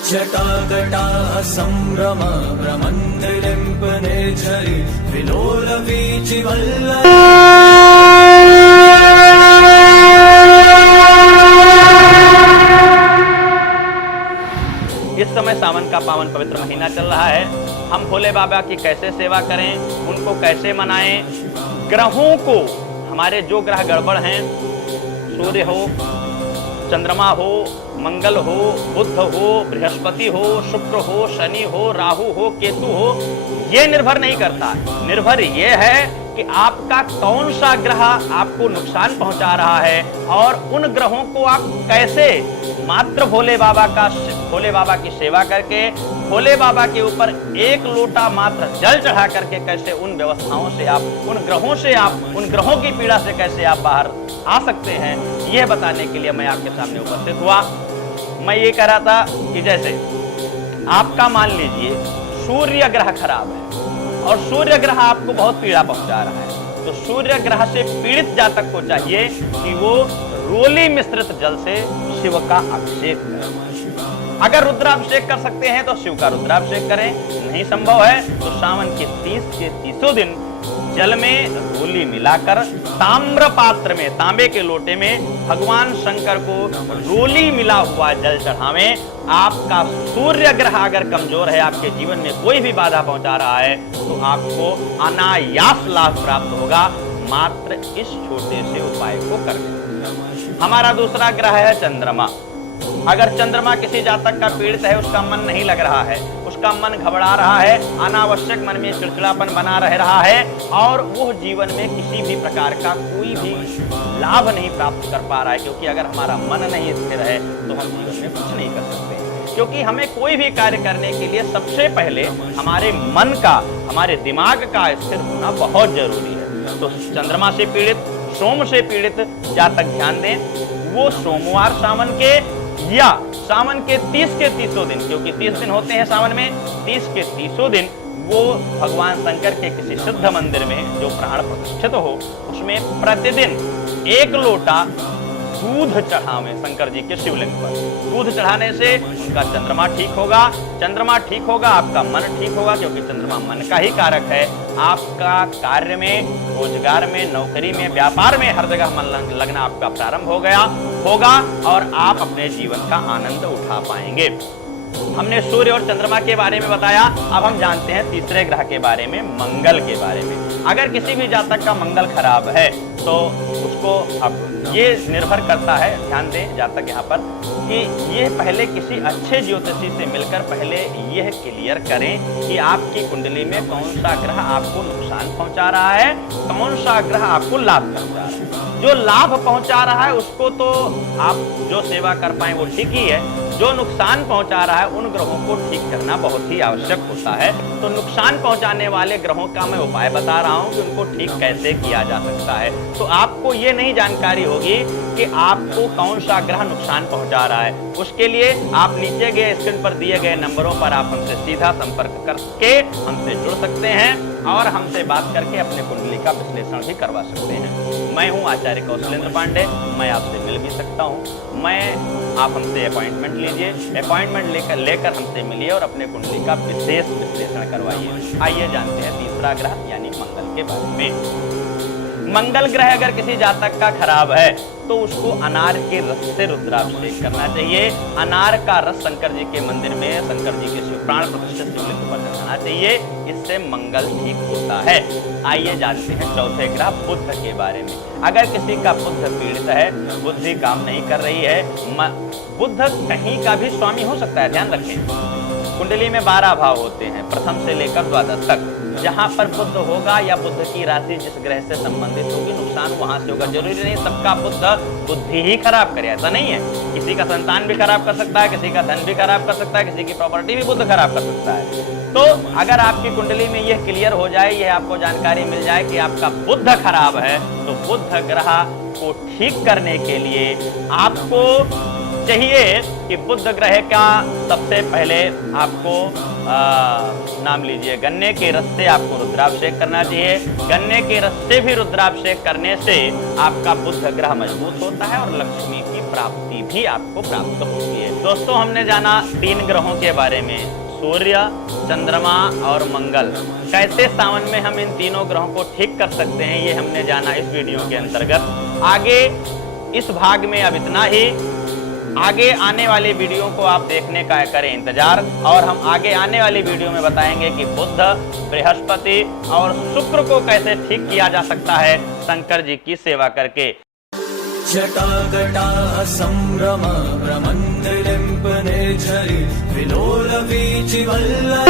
जटाकटाः सम्भ्रम भ्रमन्दिलिम्पनेच्छरि विलोलवीचिवल्लरी। इस समय सावन का पावन पवित्र महीना चल रहा है। हम भोले बाबा की कैसे सेवा करें, उनको कैसे मनाएं, ग्रहों को, हमारे जो ग्रह गड़बड़ हैं, सूर्य हो, चंद्रमा हो, मंगल हो, बुध हो, बृहस्पति हो, शुक्र हो, शनि हो, राहु हो, केतु हो, ये निर्भर नहीं करता। निर्भर ये है कि आपका कौन सा ग्रह आपको नुकसान पहुंचा रहा है और उन ग्रहों को आप कैसे मात्र भोले बाबा की सेवा करके, भोले बाबा के ऊपर एक लोटा मात्र जल चढ़ा करके कैसे उन व्यवस्थाओं से आप, उन ग्रहों की पीड़ा से कैसे आप बाहर आ सकते हैं, यह बताने के लिए मैं आपके सामने उपस्थित हुआ। मैं ये कह रहा था कि जैसे आपका मान लीजिए सूर्य ग्रह खराब है और सूर्य ग्रह आपको बहुत पीड़ा पहुंचा रहा है, तो सूर्य ग्रह से पीड़ित जातक को चाहिए कि वो रोली मिश्रित जल से शिव का अभिषेक करें। अगर रुद्राभिषेक कर सकते हैं तो शिव का रुद्राभिषेक करें, नहीं संभव है तो सावन के 30 दिन जल में रोली मिलाकर ताम्र पात्र में, तांबे के लोटे में भगवान शंकर को रोली मिला हुआ जल चढ़ावें। आपका सूर्य ग्रह अगर कमजोर है, आपके जीवन में कोई भी बाधा पहुंचा रहा है, तो आपको अनायास लाभ प्राप्त होगा मात्र इस छोटे से उपाय को करके। हमारा दूसरा ग्रह है चंद्रमा। अगर चंद्रमा किसी जातक का पीड़ित है, उसका मन नहीं लग रहा है, उसका मन घबरा रहा है, अनावश्यक मन में चिड़चिड़ापन बना रह रहा है और वो जीवन में किसी भी प्रकार का कोई भी लाभ नहीं प्राप्त कर पा रहा है, क्योंकि अगर हमारा मन नहीं स्थिर है तो हम जीवन में कुछ नहीं कर सकते। क्योंकि हमें कोई भी कार्य करने के लिए सबसे पहले हमारे मन का, हमारे दिमाग का स्थिर होना बहुत जरूरी है। तो चंद्रमा से पीड़ित, सोम से पीड़ित जातक ध्यान दें, वो सोमवार सावन के या सावन के 30 के 30 दिन, क्योंकि 30 दिन होते हैं सावन में, 30 के 30 दिन वो भगवान शंकर के किसी सिद्ध मंदिर में जो प्राण प्रतिष्ठित हो, उसमें प्रतिदिन 1 लोटा दूध चढ़ावें शंकर जी के शिवलिंग पर। दूध चढ़ाने से उनका चंद्रमा ठीक होगा, चंद्रमा ठीक होगा, आपका मन ठीक होगा, क्योंकि चंद्रमा मन का ही कारक है। आपका कार्य में, रोजगार में, नौकरी में, व्यापार में हर जगह मन लगना आपका प्रारंभ होगा और आप अपने जीवन का आनंद उठा पाएंगे। हमने सूर्य और चंद्रमा के बारे में बताया। अब हम जानते हैं तीसरे ग्रह के बारे में, मंगल के बारे में। अगर किसी भी जातक का मंगल खराब है तो उसको, अब ये निर्भर करता है, ध्यान दें जातक यहाँ पर, कि ये पहले किसी अच्छे ज्योतिषी से मिलकर पहले यह क्लियर करें कि आपकी कुंडली में कौन सा ग्रह आपको नुकसान पहुंचा रहा है, कौन सा ग्रह आपको लाभ पहुंचा रहा है। जो लाभ पहुंचा रहा है उसको तो आप जो सेवा कर पाए वो ठीक ही है, जो नुकसान पहुंचा रहा है उन ग्रहों को ठीक करना बहुत ही आवश्यक होता है। तो नुकसान पहुंचाने वाले ग्रहों का मैं उपाय बता रहा हूं कि उनको ठीक कैसे किया जा सकता है। तो आपको ये नहीं जानकारी होगी कि आपको कौन सा ग्रह नुकसान पहुंचा रहा है, उसके लिए आप नीचे गए स्क्रीन पर दिए गए नंबरों पर आप हमसे सीधा संपर्क करके हमसे जुड़ सकते हैं और हमसे बात करके अपने कुंडली का विश्लेषण भी करवा सकते हैं। मैं हूं आचार्य कौशलेंद्र पांडे, मैं आपसे मिल भी सकता हूं। आप हमसे अपॉइंटमेंट लीजिए, अपॉइंटमेंट लेकर हमसे मिलिए और अपने कुंडली का विशेष विश्लेषण करवाइए। आइए जानते हैं तीसरा ग्रह यानी मंगल के बारे में। मंगल ग्रह अगर किसी जातक का खराब है तो उसको अनार के रस से रुद्राभिषेक करना चाहिए। अनार का रस शंकर जी के मंदिर में, शंकर जी के प्राण प्रतिष्ठित शिवलिंग पर चढ़ाना चाहिए, इससे मंगल ठीक होता है। आइए जानते हैं चौथे ग्रह बुध के बारे में। अगर किसी का बुध पीड़ित है, बुद्धि काम नहीं कर रही है, बुध कहीं का भी स्वामी हो सकता है, ध्यान रखें। कुंडली में 12 भाव होते हैं, प्रथम से लेकर द्वादश तक। जहां पर बुध होगा या बुध की राशि जिस ग्रह से संबंधित होगी, नुकसान वहां से होगा। जरूरी नहीं सबका बुद्धि ही खराब करे, ऐसा नहीं है। किसी का संतान भी खराब कर सकता है, किसी का धन भी खराब कर सकता है, किसी की प्रॉपर्टी भी बुध खराब कर सकता है। तो अगर आपकी कुंडली में यह क्लियर हो जाए, यह आपको जानकारी मिल जाए कि आपका बुध खराब है, तो बुध ग्रह को ठीक करने के लिए आपको चाहिए कि बुध ग्रह का सबसे पहले आपको नाम लीजिए, गन्ने के रस से आपको रुद्राभिषेक करना चाहिए। गन्ने के रस से भी रुद्राभिषेक करने से आपका बुध ग्रह मजबूत होता है और लक्ष्मी की प्राप्ति भी आपको प्राप्त होती है। दोस्तों, हमने जाना 3 ग्रहों के बारे में, सूर्य, चंद्रमा और मंगल। कैसे सावन में हम इन तीनों ग्रहों को ठीक कर सकते हैं, ये हमने जाना इस वीडियो के अंतर्गत। आगे इस भाग में अब इतना ही। आगे आने वाली वीडियो को आप देखने का करें इंतजार, और हम आगे आने वाली वीडियो में बताएंगे कि बुध, बृहस्पति और शुक्र को कैसे ठीक किया जा सकता है शंकर जी की सेवा करके। जटाकटाः सम्भ्रम भ्रमन्ति लिम्पने झरि विलोल वीचिवल्लरी।